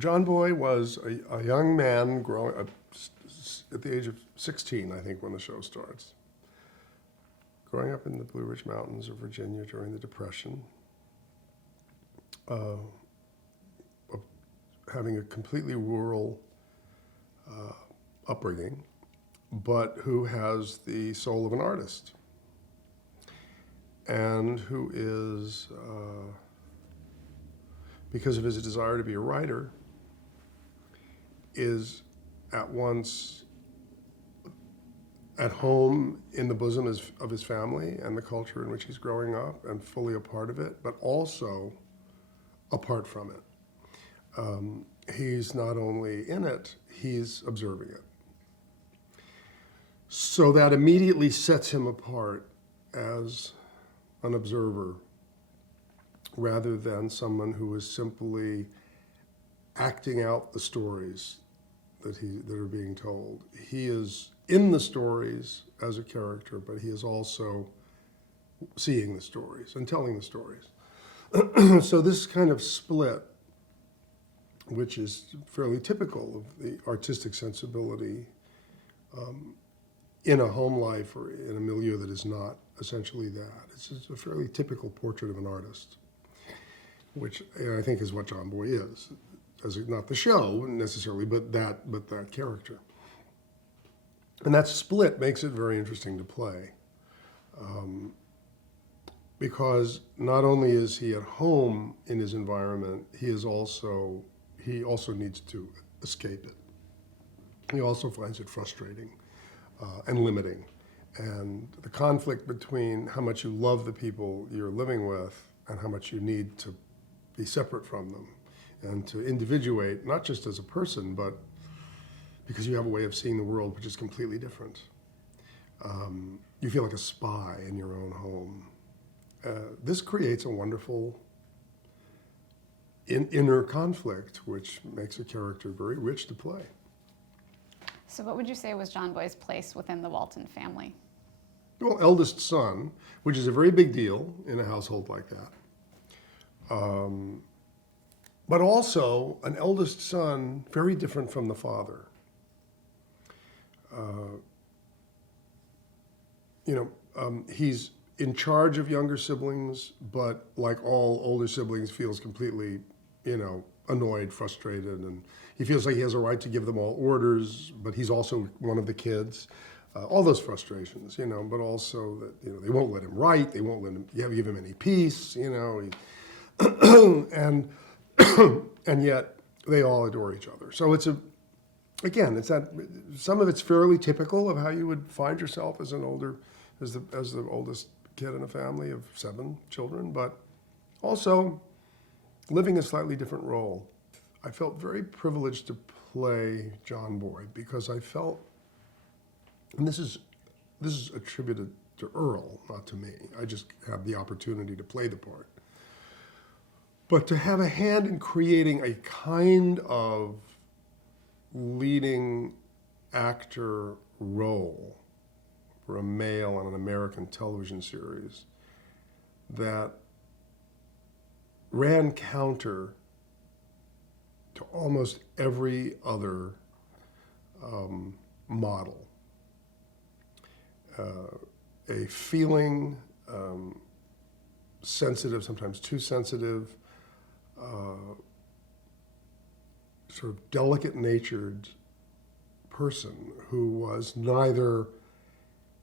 John Boy was a young man growing at the age of 16, I think, when the show starts. Growing up in the Blue Ridge Mountains of Virginia during the Depression, having a completely rural upbringing, but who has the soul of an artist, and who is, because of his desire to be a writer, is at once at home in the bosom of his family and the culture in which he's growing up and fully a part of it, but also apart from it. He's not only in it, he's observing it. So that immediately sets him apart as an observer rather than someone who is simply acting out the stories that are being told. He is in the stories as a character, but he is also seeing the stories and telling the stories. So this kind of split, which is fairly typical of the artistic sensibility in a home life or in a milieu that is not essentially that. It's a fairly typical portrait of an artist, which I think is what John Boy is. Not the show necessarily, but that character. And that split makes it very interesting to play. Because not only is he at home in his environment, he also needs to escape it. He also finds it frustrating and limiting. And the conflict between how much you love the people you're living with and how much you need to be separate from them and to individuate, not just as a person, but because you have a way of seeing the world which is completely different. You feel like a spy in your own home. This creates a wonderful inner conflict, which makes a character very rich to play. So what would you say was John Boy's place within the Walton family? Well, eldest son, which is a very big deal in a household like that. But also an eldest son, very different from the father. He's in charge of younger siblings, but like all older siblings, feels completely, annoyed, frustrated, and he feels like he has a right to give them all orders, but he's also one of the kids. All those frustrations, but also that, they won't let him write, they won't let him give him any peace, and yet they all adore each other. So it's some of it's fairly typical of how you would find yourself as the oldest kid in a family of 7 children, but also living a slightly different role. I felt very privileged to play John Boy because I felt, and this is attributed to Earl, not to me. I just had the opportunity to play the part. But to have a hand in creating a kind of leading actor role for a male on an American television series that ran counter to almost every other model. A feeling, sensitive, sometimes too sensitive, sort of delicate-natured person who was neither,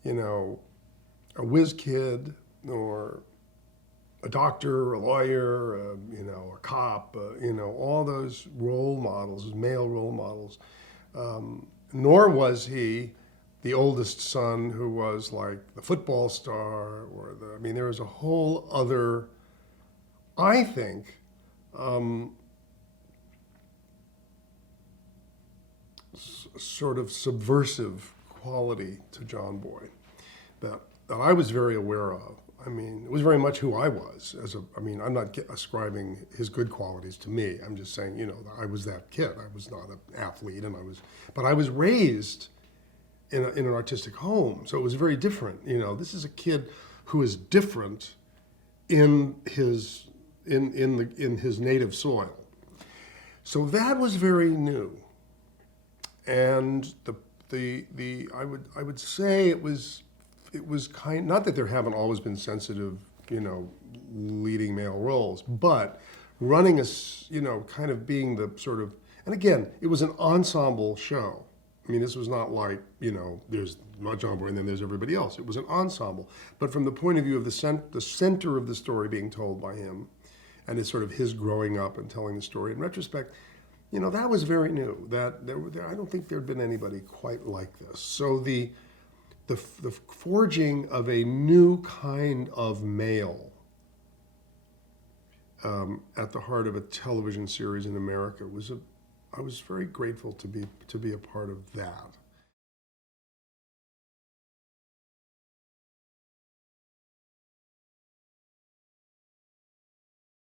a whiz kid nor a doctor, a lawyer, a cop, all those role models, those male role models. Nor was he the oldest son who was like the football star there was a whole other, I think, sort of subversive quality to John Boy that I was very aware of. It was very much who I was. I'm not ascribing his good qualities to me. I'm just saying, I was that kid. I was not an athlete, but I was raised in an artistic home, so it was very different. This is a kid who is different in his native soil. So that was very new, and I would say it was not that there haven't always been sensitive, leading male roles, but running kind of being the sort of, and again, it was an ensemble show. I mean, this was not like, there's not John Boy and then there's everybody else. It was an ensemble. But from the point of view of the center of the story being told by him, and it's sort of his growing up and telling the story in retrospect, that was very new. I don't think there'd been anybody quite like this. So the forging of a new kind of male at the heart of a television series in America I was very grateful to be a part of that.